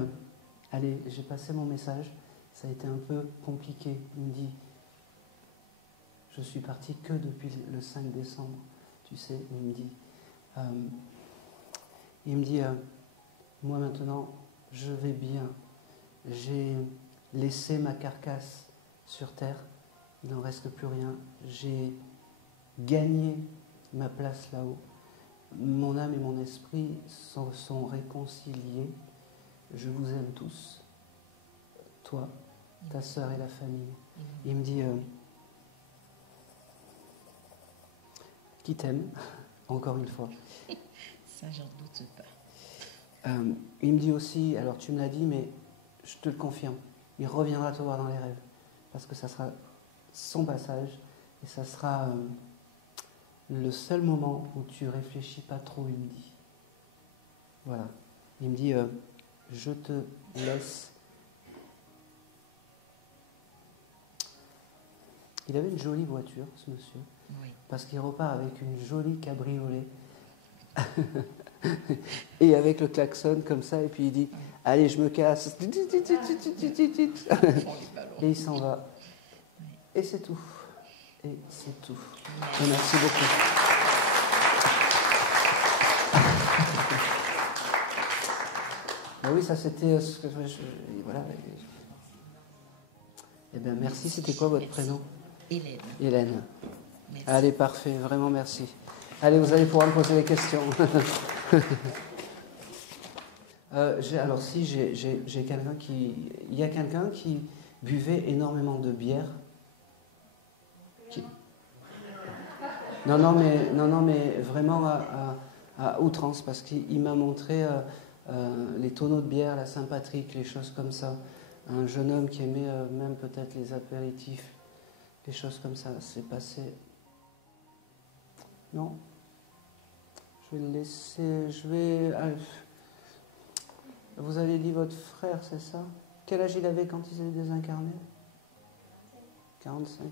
allez, j'ai passé mon message, ça a été un peu compliqué. Il me dit, je suis parti que depuis le 5 décembre, tu sais, il me dit, moi maintenant, je vais bien. J'ai laissé ma carcasse sur terre, il n'en reste plus rien. J'ai gagné ma place là-haut. Mon âme et mon esprit sont réconciliés. Je vous aime tous. Toi, ta sœur et la famille. Il me dit, qui t'aime, encore une fois. Ça, j'en doute pas. Il me dit aussi, alors tu me l'as dit, mais je te le confirme, il reviendra te voir dans les rêves, parce que ça sera son passage, et ça sera le seul moment où tu réfléchis pas trop, il me dit. Voilà. Il me dit, je te laisse. Il avait une jolie voiture, ce monsieur, Oui. parce qu'il repart avec une jolie cabriolet. Et avec le klaxon comme ça, et puis il dit, allez, je me casse. Et il s'en va. Et c'est tout. Et c'est tout. Et merci beaucoup. Ben oui, ça c'était ce que voilà. Eh bien, merci. C'était quoi votre prénom? Hélène. Hélène. Merci. Allez, parfait. Vraiment, merci. Allez, vous allez pouvoir me poser des questions. Alors, si j'ai quelqu'un qui... Il y a quelqu'un qui buvait énormément de bière. Non, mais vraiment à outrance, parce qu'il m'a montré les tonneaux de bière, la Saint-Patrick, les choses comme ça. Un jeune homme qui aimait même peut-être les apéritifs, les choses comme ça. C'est passé... Non. Je vais le laisser... Vous avez dit votre frère, c'est ça? Quel âge il avait quand il s'est désincarné? 45.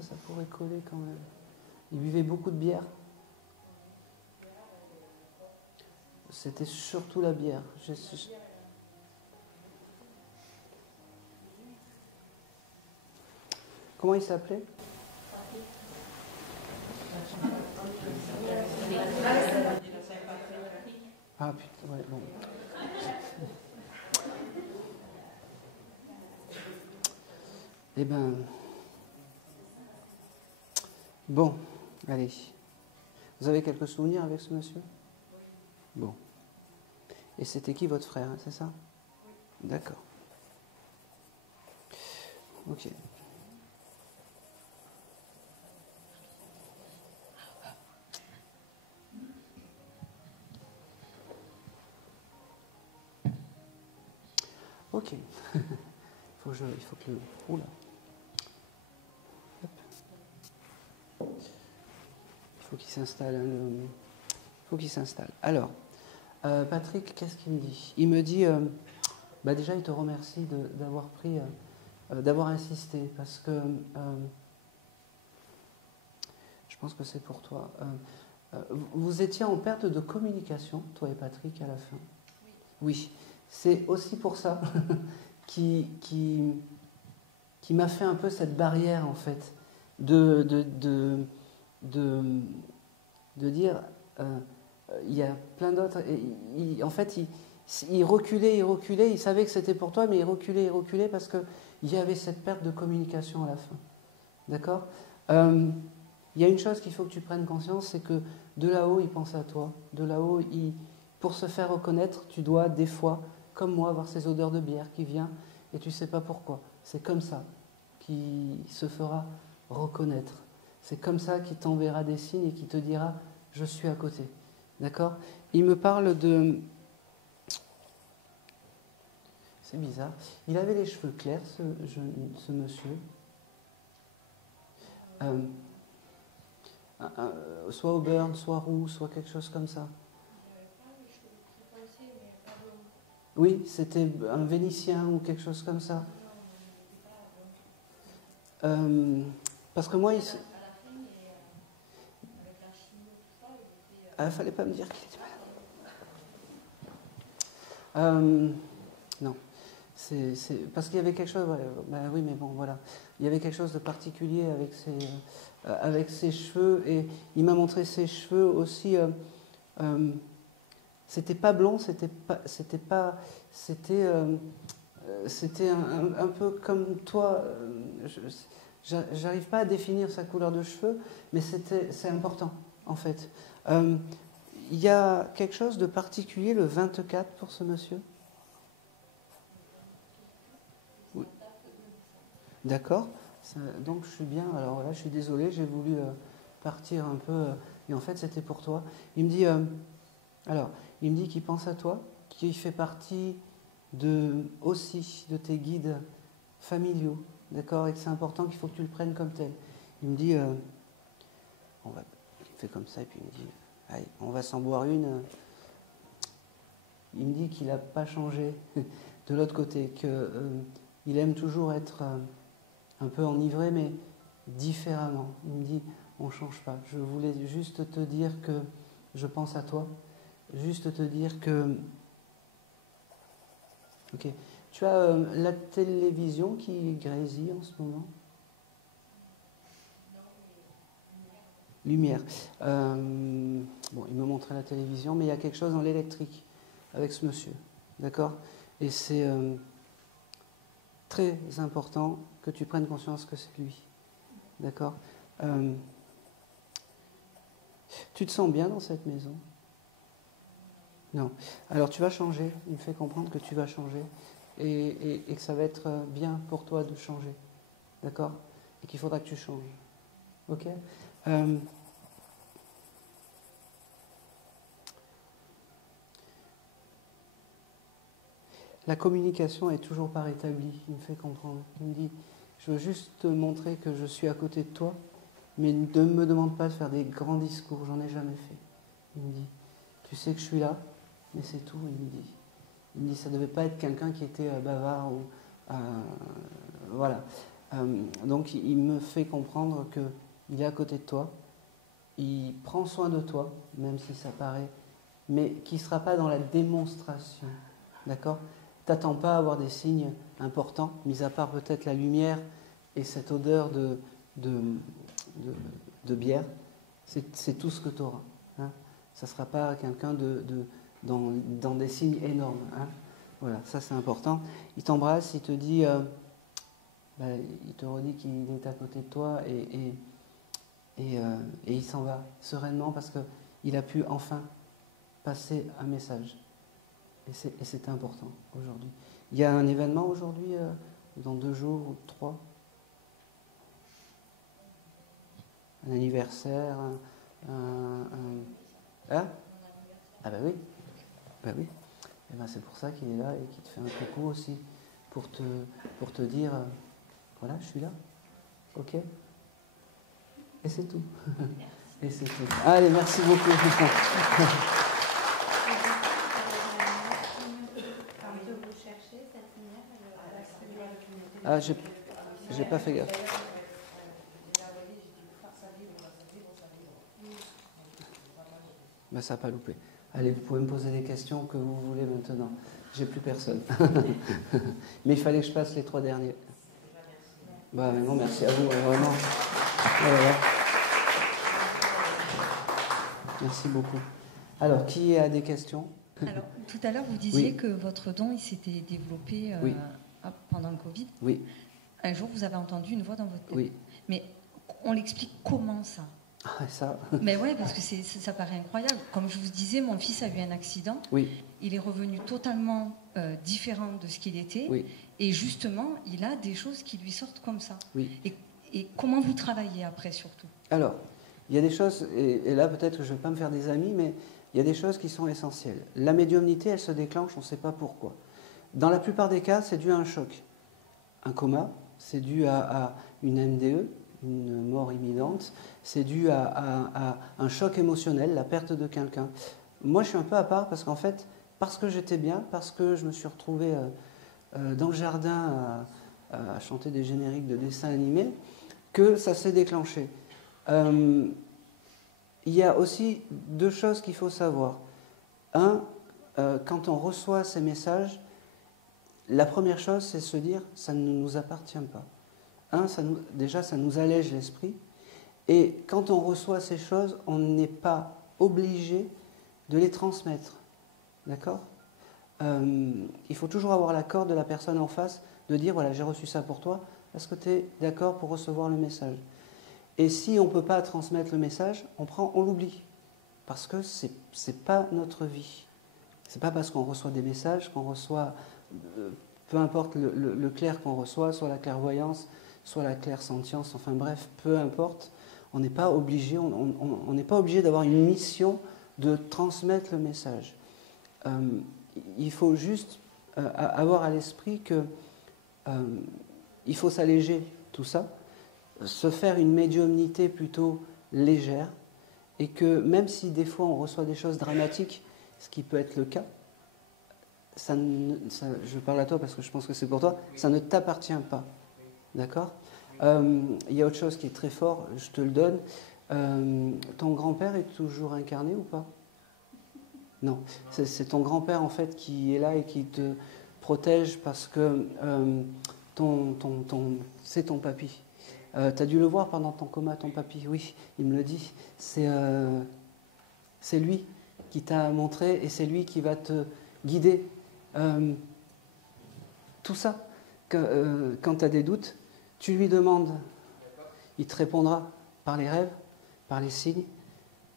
Ça pourrait coller quand même. Il buvait beaucoup de bière? C'était surtout la bière. Comment il s'appelait? Ah putain, ouais, bon. Eh ben, bon, allez. Vous avez quelques souvenirs avec ce monsieur? Bon. Et c'était qui votre frère, hein, c'est ça? D'accord. Ok. Ok. Il faut que le... Oula. Hop. Il faut qu'il s'installe. Hein, il faut qu'il s'installe. Alors, Patrick, qu'est-ce qu'il me dit? Il me dit, déjà, il te remercie d'avoir pris, d'avoir insisté, parce que je pense que c'est pour toi. Vous étiez en perte de communication, toi et Patrick, à la fin. Oui. C'est aussi pour ça qui m'a fait un peu cette barrière, en fait, de dire, il y a plein d'autres. En fait, il reculait, il savait que c'était pour toi, mais il reculait parce qu'il y avait cette perte de communication à la fin. D'accord? Il y a une chose qu'il faut que tu prennes conscience, c'est que de là-haut, il pense à toi. De là-haut, pour se faire reconnaître, tu dois des fois, comme moi, avoir ces odeurs de bière qui viennent et tu ne sais pas pourquoi. C'est comme ça qu'il se fera reconnaître. C'est comme ça qu'il t'enverra des signes et qu'il te dira « je suis à côté ». D'accord? Il me parle de... C'est bizarre. Il avait les cheveux clairs, ce monsieur. Soit au burn, soit roux, soit quelque chose comme ça. Oui, c'était un Vénitien ou quelque chose comme ça. Parce que moi, il fallait pas me dire qu'il était malade. Non, c'est parce qu'il y avait quelque chose. Ouais, ben oui, mais bon, voilà. Il y avait quelque chose de particulier avec ses cheveux, et il m'a montré ses cheveux aussi. C'était pas blond, c'était un peu comme toi. J'arrive pas à définir sa couleur de cheveux, mais c'est important en fait. Il y a quelque chose de particulier le 24 pour ce monsieur? Oui. D'accord. Donc je suis bien. Alors voilà, je suis désolé, j'ai voulu partir un peu, et en fait c'était pour toi. Il me dit, il me dit qu'il pense à toi, qu'il fait partie aussi de tes guides familiaux, d'accord, et que c'est important, qu'il faut que tu le prennes comme tel. Il me dit, il fait comme ça, et puis il me dit, allez, on va s'en boire une. Il me dit qu'il n'a pas changé de l'autre côté, qu'il aime toujours être un peu enivré, mais différemment. Il me dit, on ne change pas. Je voulais juste te dire que je pense à toi, juste te dire que... Ok. Tu as la télévision qui grésille en ce moment? Lumière. Bon, il me montrait la télévision, mais il y a quelque chose dans l'électrique avec ce monsieur. D'accord? Et c'est très important que tu prennes conscience que c'est lui. D'accord? Tu te sens bien dans cette maison? Non. Alors tu vas changer. Il me fait comprendre que tu vas changer et que ça va être bien pour toi de changer. D'accord? Et qu'il faudra que tu changes. Ok? La communication est toujours pas rétablie. Il me fait comprendre. Il me dit, je veux juste te montrer que je suis à côté de toi, mais ne me demande pas de faire des grands discours. J'en ai jamais fait. Il me dit, tu sais que je suis là, mais c'est tout. Il me dit, ça ne devait pas être quelqu'un qui était bavard ou voilà. Donc il me fait comprendre qu'il est à côté de toi, il prend soin de toi, même si ça paraît, mais qui ne sera pas dans la démonstration. D'accord? T'attends pas à avoir des signes importants, mis à part peut-être la lumière et cette odeur de bière. C'est tout ce que tu auras. Hein? Ça ne sera pas quelqu'un dans des signes énormes. Hein? Voilà, ça c'est important. Il t'embrasse, il te dit il te redit qu'il est à côté de toi et il s'en va sereinement parce qu'il a pu enfin passer un message. Et c'est important aujourd'hui. Il y a un événement aujourd'hui, dans 2 jours ou 3. Un anniversaire, hein? Ah oui. Bah oui. Et ben c'est pour ça qu'il est là et qu'il te fait un coucou aussi, pour te dire, voilà, je suis là. Ok? Et c'est tout. Et c'est tout. Allez, merci beaucoup. Ah, j'ai pas fait gaffe. Ben, ça n'a pas loupé. Allez, vous pouvez me poser des questions que vous voulez maintenant. J'ai plus personne. Mais il fallait que je passe les 3 derniers. Bah, mais non, merci à vous, vraiment. Voilà. Merci beaucoup. Alors, qui a des questions? Alors, tout à l'heure, vous disiez que votre don, il s'était développé pendant le Covid. Oui. Un jour, vous avez entendu une voix dans votre tête. Oui. Mais on l'explique comment, ça? Ah, ça. Mais ouais, parce que ça paraît incroyable. Comme je vous disais, mon fils a eu un accident. Oui. Il est revenu totalement différent de ce qu'il était. Oui. Et justement, il a des choses qui lui sortent comme ça. Oui. Et comment vous travaillez après, surtout? Alors, il y a des choses, et là peut-être que je ne vais pas me faire des amis, mais il y a des choses qui sont essentielles. La médiumnité, elle se déclenche, on ne sait pas pourquoi. Dans la plupart des cas, c'est dû à un choc. Un coma, c'est dû à une MDE, une mort imminente, c'est dû à un choc émotionnel, la perte de quelqu'un. Moi, je suis un peu à part parce qu'en fait, parce que j'étais bien, parce que je me suis retrouvé dans le jardin à chanter des génériques de dessins animés, que ça s'est déclenché. Il y a aussi 2 choses qu'il faut savoir. Un, quand on reçoit ces messages, la première chose, c'est se dire, ça ne nous appartient pas. Déjà, ça nous allège l'esprit. Et quand on reçoit ces choses, on n'est pas obligé de les transmettre. D'accord? Il faut toujours avoir l'accord de la personne en face, de dire, voilà, j'ai reçu ça pour toi, est-ce que tu es d'accord pour recevoir le message? Et si on ne peut pas transmettre le message, on l'oublie. Parce que ce n'est pas notre vie. Ce n'est pas parce qu'on reçoit des messages, qu'on reçoit, peu importe le clair qu'on reçoit, soit la clairvoyance, soit la clairsentience, enfin bref, peu importe, on n'est pas obligé, on n'est pas obligé d'avoir une mission de transmettre le message. Il faut juste avoir à l'esprit que il faut s'alléger tout ça, se faire une médiumnité plutôt légère, et que même si des fois on reçoit des choses dramatiques, ce qui peut être le cas, je parle à toi parce que je pense que c'est pour toi, ça ne t'appartient pas. D'accord? Il y a autre chose qui est très fort, je te le donne. Ton grand-père est toujours incarné ou pas? Non, c'est ton grand-père en fait qui est là et qui te protège parce que c'est ton papy. Tu as dû le voir pendant ton coma, ton papy, oui, il me le dit. C'est lui qui t'a montré et c'est lui qui va te guider. Tout ça, quand tu as des doutes, tu lui demandes. Il te répondra par les rêves, par les signes.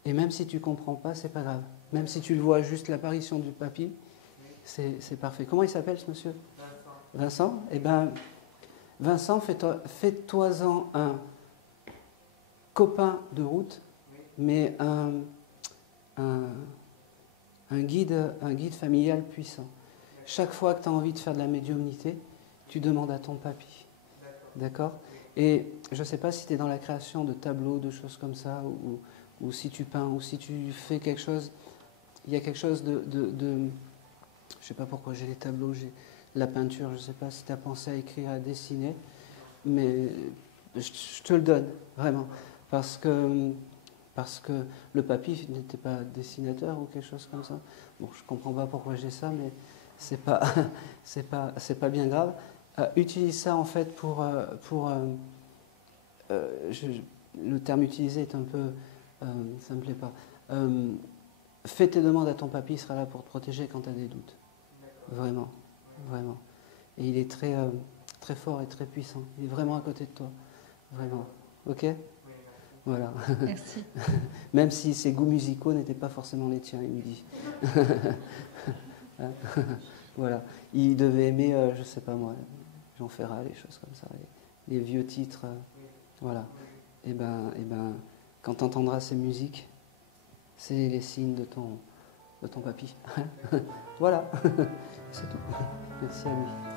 Et même si tu ne comprends pas, c'est pas grave. Même si tu le vois juste l'apparition du papy, c'est parfait. Comment il s'appelle ce monsieur? Vincent. Eh bien, Vincent, fais-toi-en un copain de route, mais un guide familial puissant. Chaque fois que tu as envie de faire de la médiumnité, tu demandes à ton papy. D'accord? Et je ne sais pas si tu es dans la création de tableaux, de choses comme ça, ou si tu peins, ou si tu fais quelque chose. Il y a quelque chose de je ne sais pas pourquoi j'ai les tableaux, j'ai la peinture, je ne sais pas si tu as pensé à écrire, à dessiner, mais je te le donne, vraiment. Parce que le papy n'était pas dessinateur ou quelque chose comme ça. Bon, je ne comprends pas pourquoi j'ai ça, mais c'est pas bien grave. Utilise ça en fait le terme utilisé est un peu, ça me plaît pas. Fais tes demandes à ton papy, il sera là pour te protéger quand tu as des doutes. Vraiment, vraiment. Et il est très, très fort et très puissant. Il est vraiment à côté de toi. Vraiment. Ok? Voilà. Merci. Même si ses goûts musicaux n'étaient pas forcément les tiens, il me dit. Voilà. Il devait aimer, je sais pas moi, Jean Ferrat, les choses comme ça, les vieux titres. Voilà. Et ben, quand tu entendras ces musiques, c'est les signes de ton papy. Voilà. C'est tout. Merci à lui.